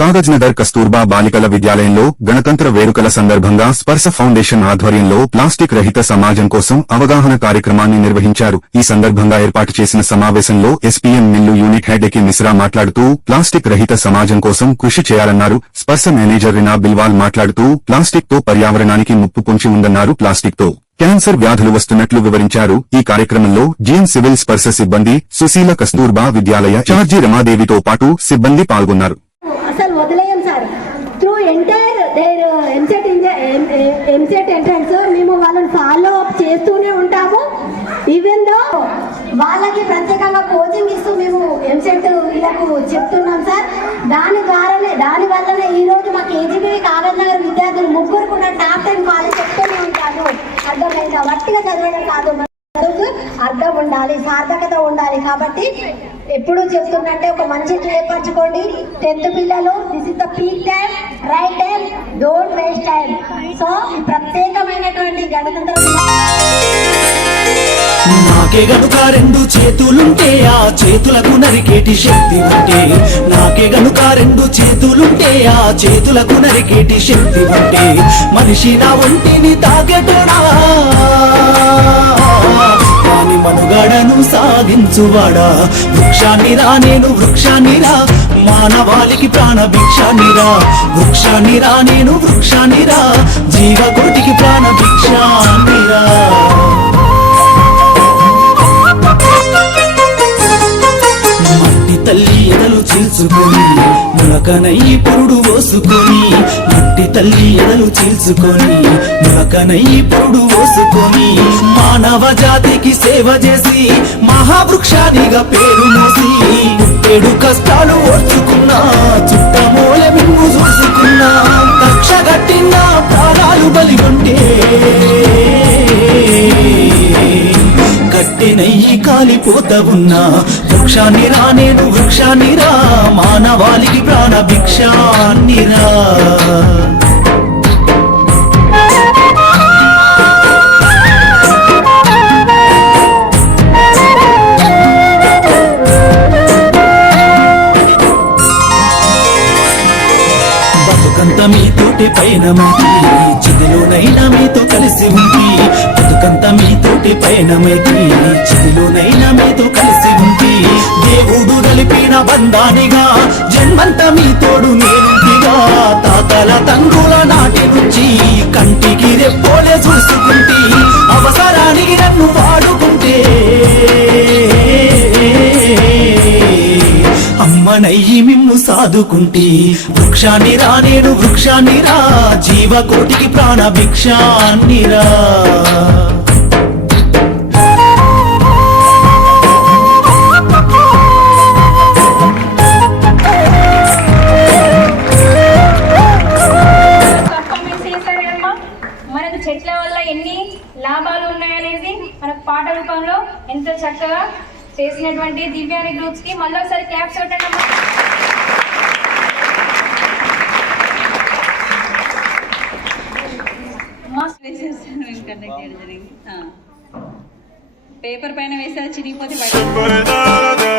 కాగజ్ నగర్ కస్తూర్బా బాలికల విద్యాలయంలో గణతంత్ర వేడుకల సందర్భంగా స్పర్శ ఫౌండేషన్ ఆధ్వర్యంలో ప్లాస్టిక్ రహిత సమాజం కోసం అవగాహన కార్యక్రమాన్ని నిర్వహించారు. ఈ సందర్భంగా ఏర్పాటు చేసిన సమావేశంలో SPM mill unit head A K Mishra మాట్లాడుతూ ప్లాస్టిక్ రహిత సమాజం కోసం కృషి చేయాలన్నారు. స్పర్శ మేనేజర్ రినా బిల్వాల్ మాట్లాడుతూ ప్లాస్టిక్తో పర్యావరణానికి ముప్పు పొంచి ఉందన్నారు. ప్లాస్టిక్తో క్యాన్సర్ వ్యాధులు వస్తున్నట్లు వివరించారు. ఈ కార్యక్రమంలో జీఎం సివిల్ స్పర్శ సిబ్బంది సుశీల కస్తూర్బా విద్యాలయ చార్జీ రమాదేవితో పాటు సిబ్బంది పాల్గొన్నారు. అసలు వదిలేయం sir. Through entire their EAMCET EAMCET entrance మేము వాళ్ళని ఫాలో అప్ చేస్తూనే ఉంటాము. ఈవెన్ దో వాళ్ళకి ప్రత్యేకంగా కోచింగ్ ఇస్తూ మేము ఎంసెట్ వీళ్ళకు చెప్తున్నాం సార్. దాని ద్వారానే దాని వల్లనే ఈ సార్థకత ఉండాలి కాబట్టి ఎప్పుడు చెప్తున్నట్టే ఒక మంచి ఏర్పరచుకోండి టెన్త్ పిల్లలు this is the peak time right time don't waste time so ఈ ప్రత్యేకమైనటువంటి గణతంత్ర నాకే గనుక రెండు చేతులుంటే ఆ చేతులకు నరికేటి శక్తి ఉంటే. నాకే గనుక రెండు చేతులుంటే ఆ చేతులకు నరికేటి శక్తి ఉంటే. మనిషి నా ఒంటిని తాగెటోడా? సాగించువాడా వృక్షాన్నిరా నేను వృక్షాన్నిరా మానవాళికి ప్రాణ భిక్షాన్ని రా నేను వృక్షాన్నిరా జీవకోటికి ప్రాణ భిక్షాన్నిరా మట్టి తల్లి ఎదలు చీల్చుకుని ములకనై పురుడు పోసుకొని మట్టి తల్లి ఎడలు చీల్చుకొని ములకనై పురుడు పోసుకొని మానవ జాతికి సేవ చేసి మహావృక్షానిగా పేరు మోసి ఏడు కష్టాలు ఓర్చుకున్నా చుట్టమూల మిమ్ము చూసుకున్నా కక్ష కట్టిన ప్రాణాలు బలి ఉంటే కట్టినయ్యి కాలిపోత ఉన్నా వృక్షాన్ని రా నేను వృక్షాన్ని రా మానవాళికి బతుకంత మీతోటి పైన చిదిలోనైనా మీతో కలిసి ఉంది. బతుకంత మీతోటి పైన చిదిలోనైనా మీతో కలిసి ఉంది. దేవుడు కలిపిన బంధానిగా అంతా మీ తోడు నేనుందిగా తాతల తండ్రుల నాటి నుంచి కంటికి రెప్పోలే చూసుకుంటే అవసరానికి నన్ను వాడుకుంటే. అమ్మనయ్యి మిమ్ము సాదుకుంటి వృక్షాన్ని రా నేను వృక్షాన్ని రా. జీవకోటికి ప్రాణ భిక్షాన్ని రా. రూపంలో ఎంతో చక్కగా చేసినటువంటి దివ్యాని గ్రూప్స్కి మళ్ళీ ఒకసారి క్యాప్స్ ఆ. పేపర్ పైన వేస్తే అది చిరిగిపోతే బయట